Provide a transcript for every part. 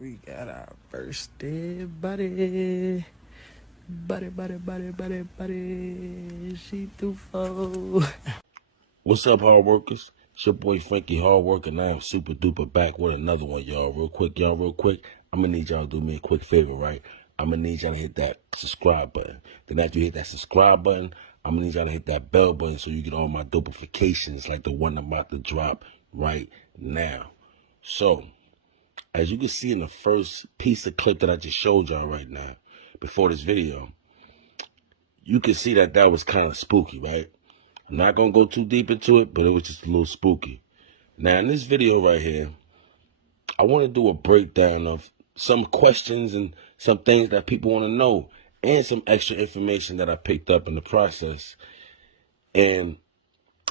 We got our birthday buddy. She too full. What's up, hard workers? It's your boy Frankie Hard Work, and I am super duper back with another one, y'all. Real quick. I'm gonna need y'all to do me a quick favor, right? I'm gonna need y'all to hit that subscribe button. Then after you hit that subscribe button, I'm gonna need y'all to hit that bell button so you get all my notifications like the one I'm about to drop right now. So, as you can see in the first piece of clip that I just showed y'all right now, before this video, you can see that was kind of spooky, right? I'm not going to go too deep into it, but it was just a little spooky. Now, in this video right here, I want to do a breakdown of some questions and some things that people want to know and some extra information that I picked up in the process. And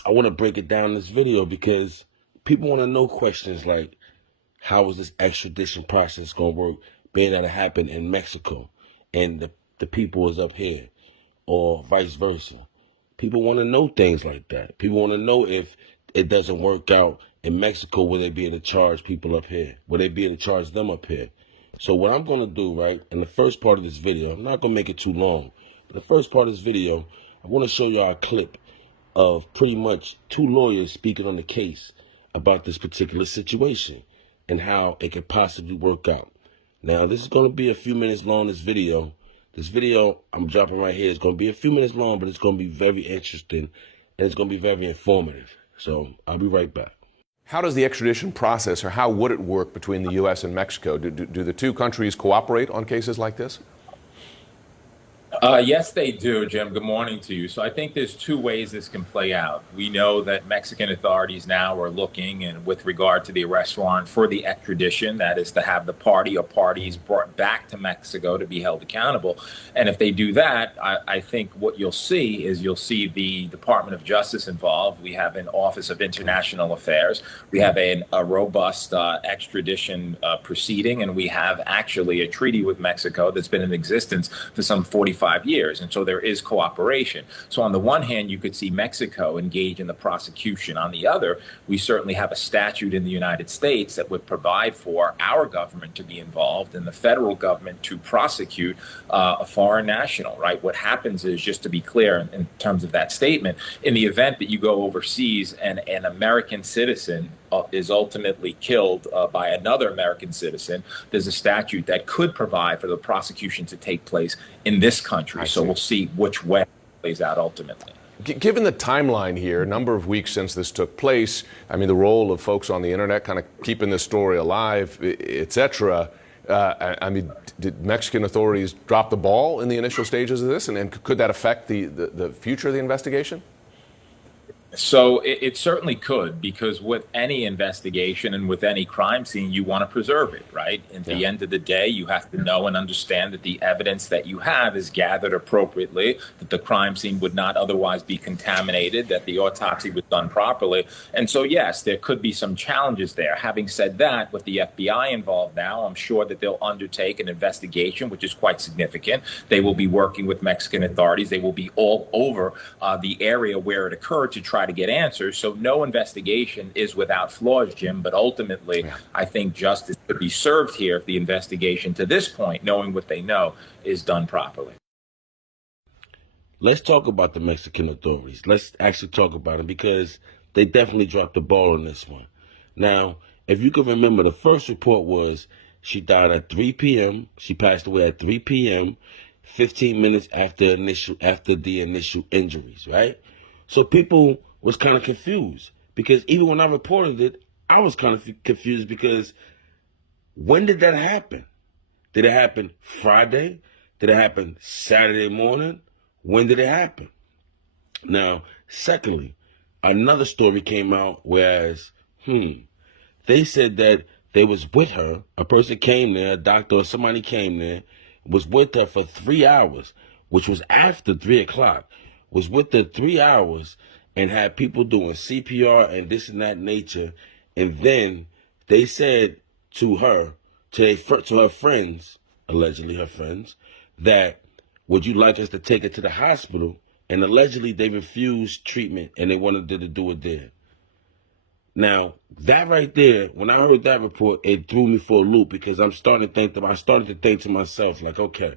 I want to break it down in this video because people want to know questions like, how is this extradition process going to work, being that it happened in Mexico and the people is up here, or vice versa. People want to know things like that. People want to know if it doesn't work out in Mexico, will they be able to charge people up here? Will they be able to charge them up here? So what I'm going to do, right, in the first part of this video, I'm not going to make it too long, but the first part of this video, I want to show y'all a clip of pretty much two lawyers speaking on the case about this particular situation and how it could possibly work out. Now, this is going to be a few minutes long, this video. This video I'm dropping right here is going to be a few minutes long, but it's going to be very interesting, and it's going to be very informative. So I'll be right back. How does the extradition process, or how would it work between the U.S. and Mexico? Do the two countries cooperate on cases like this? Yes, they do, Jim. Good morning to you. So I think there's two ways this can play out. We know that Mexican authorities now are looking, and with regard to the arrest warrant for the extradition, that is to have the party or parties brought back to Mexico to be held accountable. And if they do that, I think what you'll see is the Department of Justice involved. We have an Office of International Affairs. We have a robust extradition proceeding, and we have actually a treaty with Mexico that's been in existence for some 45 years. And so there is cooperation. So on the one hand, you could see Mexico engage in the prosecution. On the other, we certainly have a statute in the United States that would provide for our government to be involved and the federal government to prosecute a foreign national, right? What happens is, just to be clear in terms of that statement, in the event that you go overseas and an American citizen is ultimately killed by another American citizen, there's a statute that could provide for the prosecution to take place in this country. So we'll see which way it plays out ultimately. Given the timeline here, a number of weeks since this took place, I mean, the role of folks on the internet kind of keeping this story alive, et cetera, I mean, did Mexican authorities drop the ball in the initial stages of this? And could that affect the future of the investigation? So it certainly could, because with any investigation and with any crime scene, you want to preserve it, right? At the end of the day, you have to know and understand that the evidence that you have is gathered appropriately, that the crime scene would not otherwise be contaminated, that the autopsy was done properly. And so, yes, there could be some challenges there. Having said that, with the FBI involved now, I'm sure that they'll undertake an investigation, which is quite significant. They will be working with Mexican authorities. They will be all over the area where it occurred to try to get answers. So no investigation is without flaws, Jim, but ultimately I think justice could be served here if the investigation to this point, knowing what they know, is done properly. Let's talk about the Mexican authorities. Let's actually talk about them because they definitely dropped the ball on this one. Now, if you can remember, the first report was she died at 3 p.m. She passed away at 3 p.m., 15 minutes after the initial injuries, right? So people was kind of confused because even when I reported it, I was kind of confused because when did that happen? Did it happen Friday? Did it happen Saturday morning? When did it happen? Now, secondly, another story came out, whereas, they said that they was with her, a person came there, a doctor or somebody came there, was with her for 3 hours, which was after 3 o'clock, was with her 3 hours, and had people doing CPR and this and that nature. And then they said to her, to her friends, allegedly her friends, that would you like us to take her to the hospital? And allegedly they refused treatment and they wanted her to do it there. Now, that right there, when I heard that report, it threw me for a loop because I started to think to myself, like, okay,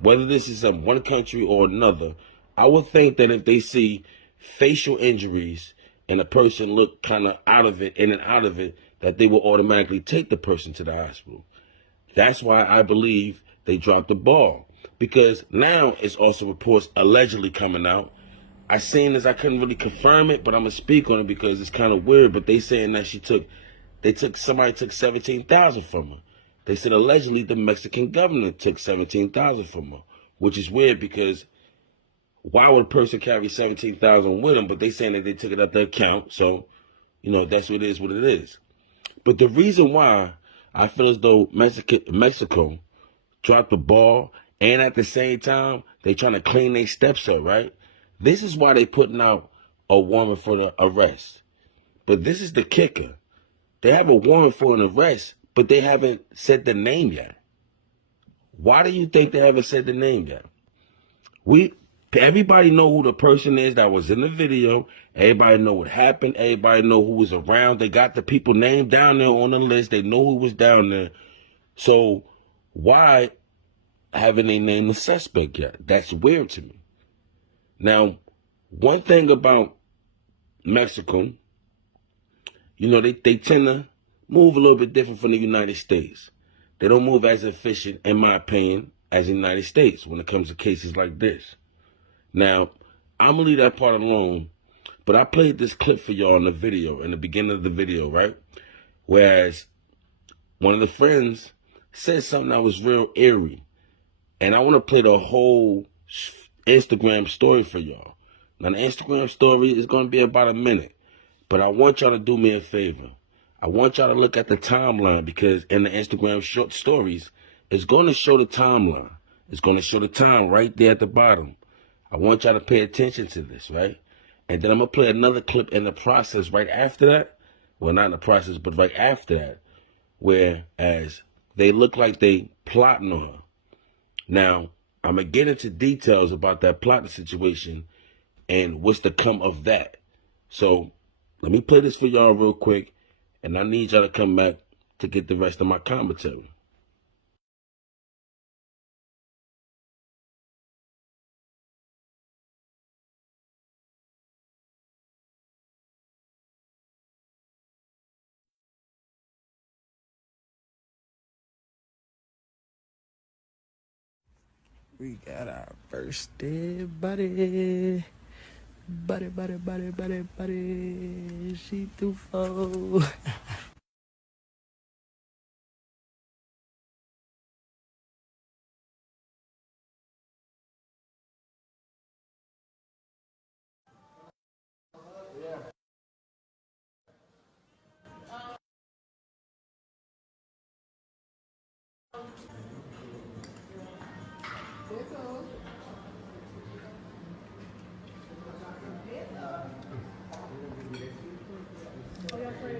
whether this is in one country or another, I would think that if they see facial injuries and a person look kind of out of it, in and out of it, that they will automatically take the person to the hospital. That's why I believe they dropped the ball. Because now it's also reports allegedly coming out. I seen this, I couldn't really confirm it, but I'm gonna speak on it because it's kind of weird. But they saying that somebody took 17,000 from her. They said allegedly the Mexican government took 17,000 from her, which is weird because why would a person carry 17,000 with them? But they saying that they took it out their account, so that's what it is. But the reason why I feel as though Mexico dropped the ball, and at the same time they trying to clean their steps up, right? This is why they putting out a warrant for the arrest. But this is the kicker. They have a warrant for an arrest, but they haven't said the name yet. Why do you think they haven't said the name yet? Everybody know who the person is that was in the video. Everybody know what happened. Everybody know who was around. They got the people named down there on the list. They know who was down there. So why haven't they named the suspect yet? That's weird to me. Now, one thing about Mexico, they tend to move a little bit different from the United States. They don't move as efficient, in my opinion, as the United States when it comes to cases like this. Now, I'm going to leave that part alone, but I played this clip for y'all in the video, in the beginning of the video, right? Whereas one of the friends said something that was real eerie, and I want to play the whole Instagram story for y'all. Now, the Instagram story is going to be about a minute, but I want y'all to do me a favor. I want y'all to look at the timeline because in the Instagram short stories, it's going to show the timeline. It's going to show the time right there at the bottom. I want y'all to pay attention to this, right? And then I'm going to play another clip in the process right after that. Well, not in the process, but right after that, whereas they look like they plotting on her. Now, I'm going to get into details about that plotting situation and what's to come of that. So let me play this for y'all real quick, and I need y'all to come back to get the rest of my commentary. We got our first dead buddy. Buddy. She too full.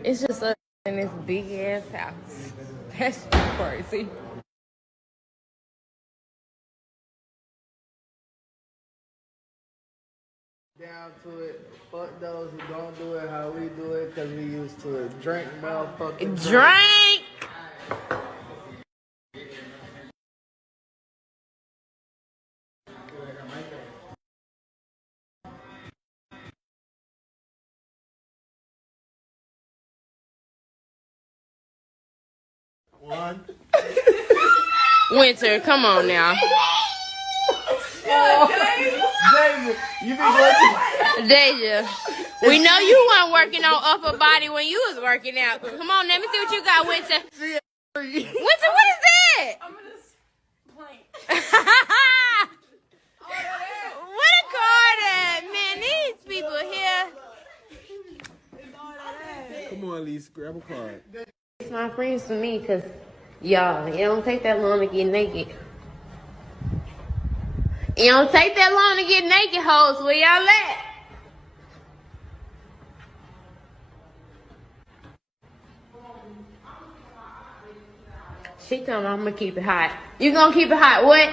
It's just us in this big ass house. That's crazy. Down to it. Fuck those who don't do it how we do it, cause we used to it. Drink, motherfucking Drink. One. Winter, come on now. David, you be working. Deja, we know you weren't working on upper body when you was working out. Come on, let me see what you got, Winter. Winter, what is that? I'm in this plank. What a card at, man. These people here. Come on, Lisa, grab a card. It's my friends to me, because, y'all, it don't take that long to get naked. It don't take that long to get naked, hoes. Where y'all at? She told me I'm going to keep it hot. You going to keep it hot, what?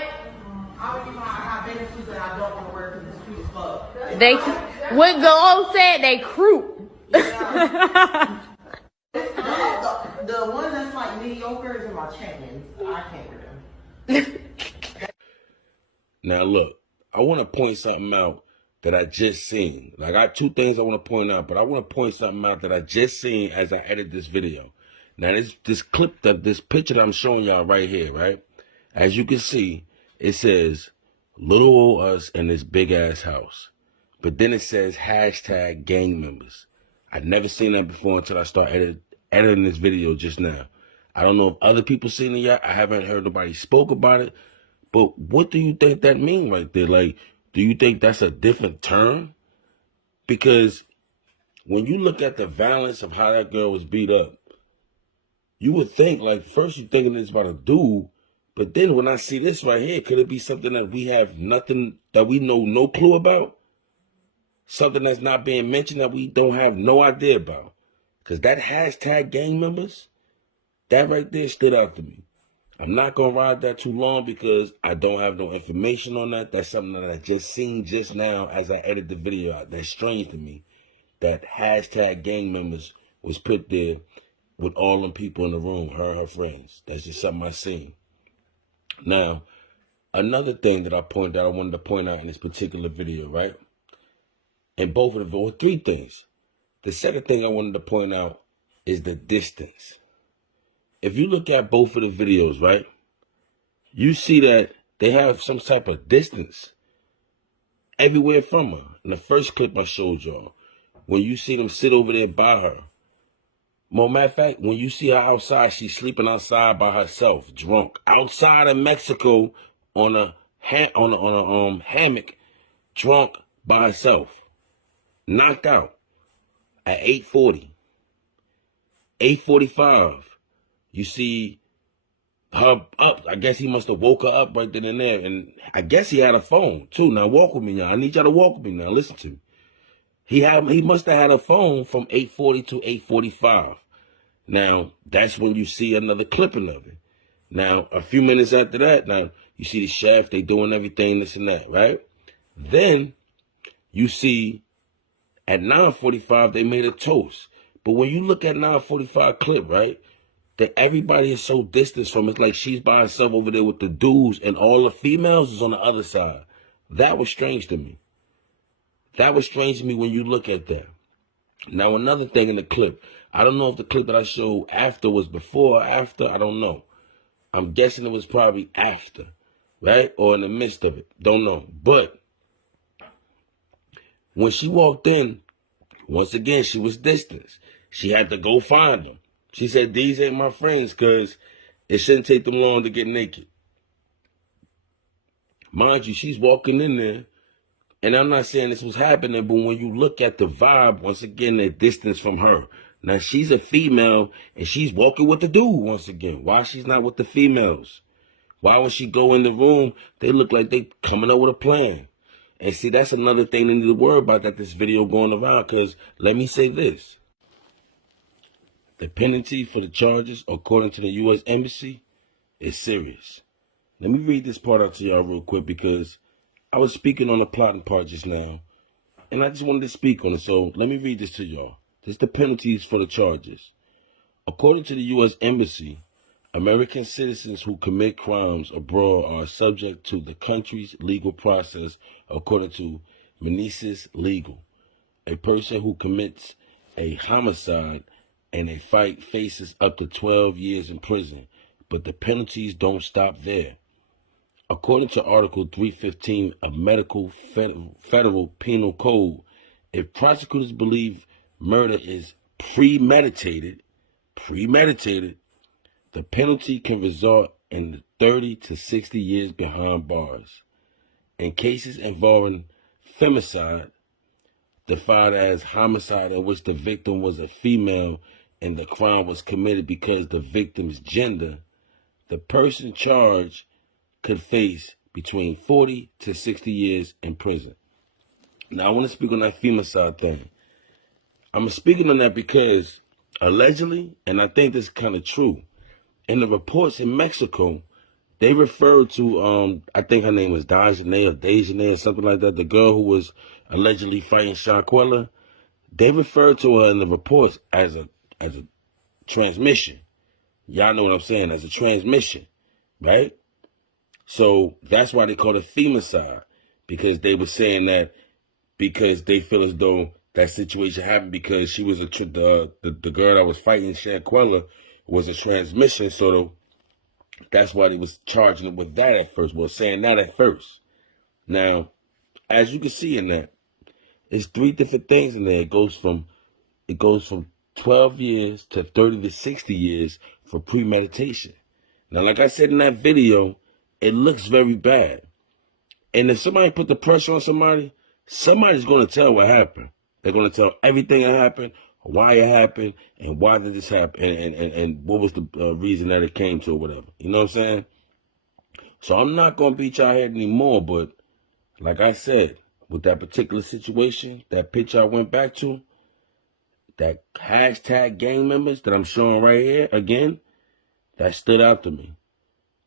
I don't even know how I've been in shoes that I don't want to wear because it's cute as fuck. What Go said, they croup. Yeah. The one that's like mediocre is in my chains. I can't wear them. Now look, I want to point something out that I just seen. Like, I got two things I want to point out, but I want to point something out that I just seen as I edit this video. Now this clip, this picture that I'm showing y'all right here, right? As you can see, it says little old us in this big ass house. But then it says hashtag gang members. I'd never seen that before until I started editing this video just now. I don't know if other people seen it yet. I haven't heard nobody spoke about it. But what do you think that mean right there? Like, do you think that's a different term? Because when you look at the violence of how that girl was beat up, you would think, like, first you're thinking it's about a dude, but then when I see this right here, could it be something that we have nothing, that we know no clue about? Something that's not being mentioned that we don't have no idea about? Because that hashtag gang members, that right there stood out to me. I'm not going to ride that too long because I don't have no information on that. That's something that I just seen just now as I edit the video out. That's strange to me that hashtag gang members was put there with all them people in the room, her and her friends. That's just something I seen. Now, another thing that I wanted to point out in this particular video, right? And both of them, or three things. The second thing I wanted to point out is the distance. If you look at both of the videos, right, you see that they have some type of distance everywhere from her. In the first clip I showed y'all, when you see them sit over there by her. Well, matter of fact, when you see her outside, she's sleeping outside by herself, drunk, outside of Mexico on a hammock, drunk by herself, knocked out at 8:40, 8:45. You see her up. I guess he must have woke her up right then and there. And I guess he had a phone too. Now walk with me now. I need y'all to walk with me now. Listen to me. He must have had a phone from 8:40 to 8:45. Now, that's when you see another clipping of it. Now, a few minutes after that, now you see the chef, they doing everything, this and that, right? Then you see at 9:45 they made a toast. But when you look at 9:45 clip, right? That everybody is so distant from it. It's like she's by herself over there with the dudes and all the females is on the other side. That was strange to me. That was strange to me when you look at that. Now, another thing in the clip. I don't know if the clip that I showed after was before or after. I don't know. I'm guessing it was probably after, right? Or in the midst of it. Don't know. But when she walked in, once again, she was distanced. She had to go find them. She said, these ain't my friends because it shouldn't take them long to get naked. Mind you, she's walking in there. And I'm not saying this was happening, but when you look at the vibe, once again, the distance from her. Now, she's a female, and she's walking with the dude once again. Why she's not with the females? Why when she go in the room, they look like they coming up with a plan? And see, that's another thing they need to worry about that this video going around, because let me say this. The penalty for the charges, according to the U.S. Embassy, is serious. Let me read this part out to y'all real quick because I was speaking on the plotting part just now, and I just wanted to speak on it. So let me read this to y'all. This is the penalties for the charges. According to the U.S. Embassy, American citizens who commit crimes abroad are subject to the country's legal process according to Meneses Legal. A person who commits a homicide and a fight faces up to 12 years in prison, but the penalties don't stop there. According to Article 315 of Federal Penal Code, if prosecutors believe murder is premeditated, the penalty can result in 30 to 60 years behind bars. In cases involving femicide, defined as homicide in which the victim was a female and the crime was committed because the victim's gender, the person charged could face between 40 to 60 years in prison. Now, I want to speak on that femicide thing. I'm speaking on that because allegedly, and I think this is kind of true, in the reports in Mexico, they referred to, I think her name was Dejanay or something like that, the girl who was allegedly fighting Shanquella. They referred to her in the reports as a transmission. Y'all know what I'm saying, as a transmission, right? So that's why they call it femicide, because they were saying that because they feel as though that situation happened because she was the girl that was fighting Shanquella was a transmission, so that's why they was charging it with that at first. Well, saying that at first. Now, as you can see in that, it's 3 different things in there. It goes from 12 years to 30 to 60 years for premeditation. Now, like I said in that video, it looks very bad. And if somebody put the pressure on somebody, somebody's going to tell what happened. They're going to tell everything that happened, why it happened, and why did this happen, and what was the reason that it came to or whatever. You know what I'm saying? So I'm not going to beat y'all head anymore, but like I said, with that particular situation, that picture I went back to, that hashtag gang members that I'm showing right here, again, that stood out to me.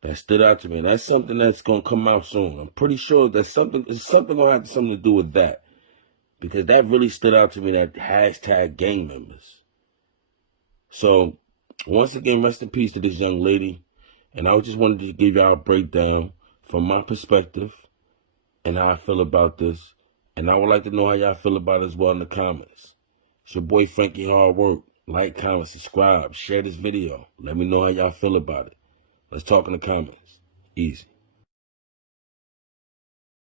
That stood out to me. And that's something that's going to come out soon. I'm pretty sure that something going to have something to do with that. Because that really stood out to me, that hashtag gang members. So, once again, rest in peace to this young lady. And I just wanted to give y'all a breakdown from my perspective and how I feel about this. And I would like to know how y'all feel about it as well in the comments. It's your boy Frankie Hard Work. Like, comment, subscribe, share this video. Let me know how y'all feel about it. Let's talk in the comments. Easy.